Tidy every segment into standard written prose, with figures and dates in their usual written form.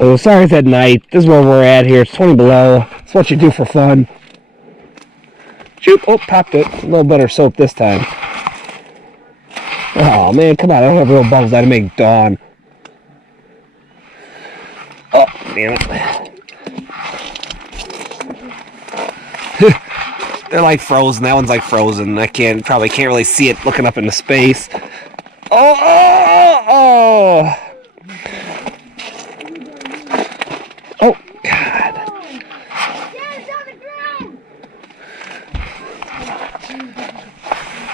So sorry it's at night. This is where we're at here. It's 20 below. It's what you do for fun. Shoot. Oh, popped it. A little better soap this time. Oh, man, come on. I don't have real bubbles. I had to make dawn. Oh, damn it. They're like frozen. That one's like frozen. I probably can't really see it looking up into space. Oh, oh, oh. Oh, God.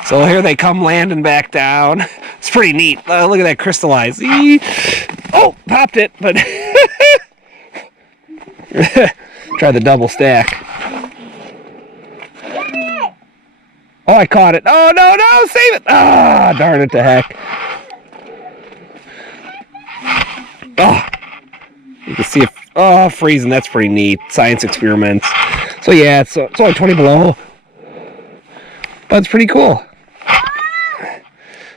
So here they come landing back down. It's pretty neat. Look at that crystallize. Oh, popped it, but try the double stack. Oh, I caught it. Oh, no, save it. Ah, darn it to heck. Oh, you can see it. Oh, freezing. That's pretty neat. Science experiments. So, yeah, it's only 20 below. But it's pretty cool.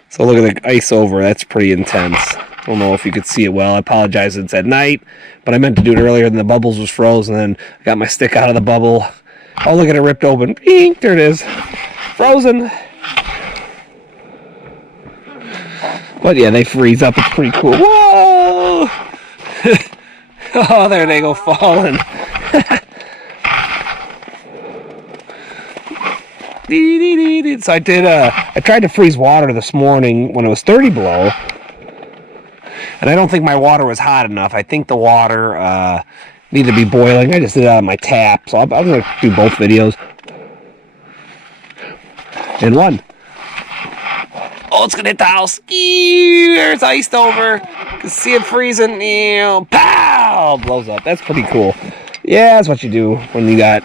So look at the ice over. That's pretty intense. I don't know if you could see it well. I apologize it's at night, but I meant to do it earlier and the bubbles was frozen, and I got my stick out of the bubble. Oh, look at it ripped open. Bing, there it is. Frozen. But yeah, they freeze up. It's pretty cool. Whoa! Oh, there they go falling. So I tried to freeze water this morning when it was 30 below, and I don't think my water was hot enough. I think the water needed to be boiling. I just did it out of my tap, so I'm going to do both videos in one. Oh, it's going to hit the house. There's iced over. You can see it freezing. Pow! Blows up. That's pretty cool. Yeah, that's what you do when you got...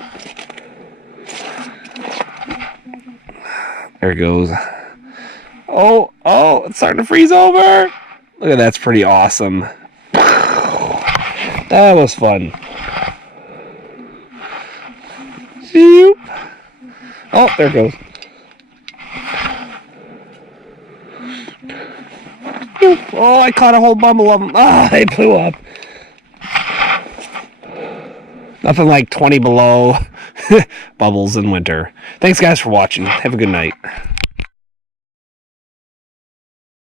There it goes. Oh, it's starting to freeze over. Look at that's pretty awesome. That was fun. Shoop. Oh, there it goes. Oh, I caught a whole bundle of them. Ah, they blew up. Nothing like 20 below bubbles in winter. Thanks, guys, for watching. Have a good night.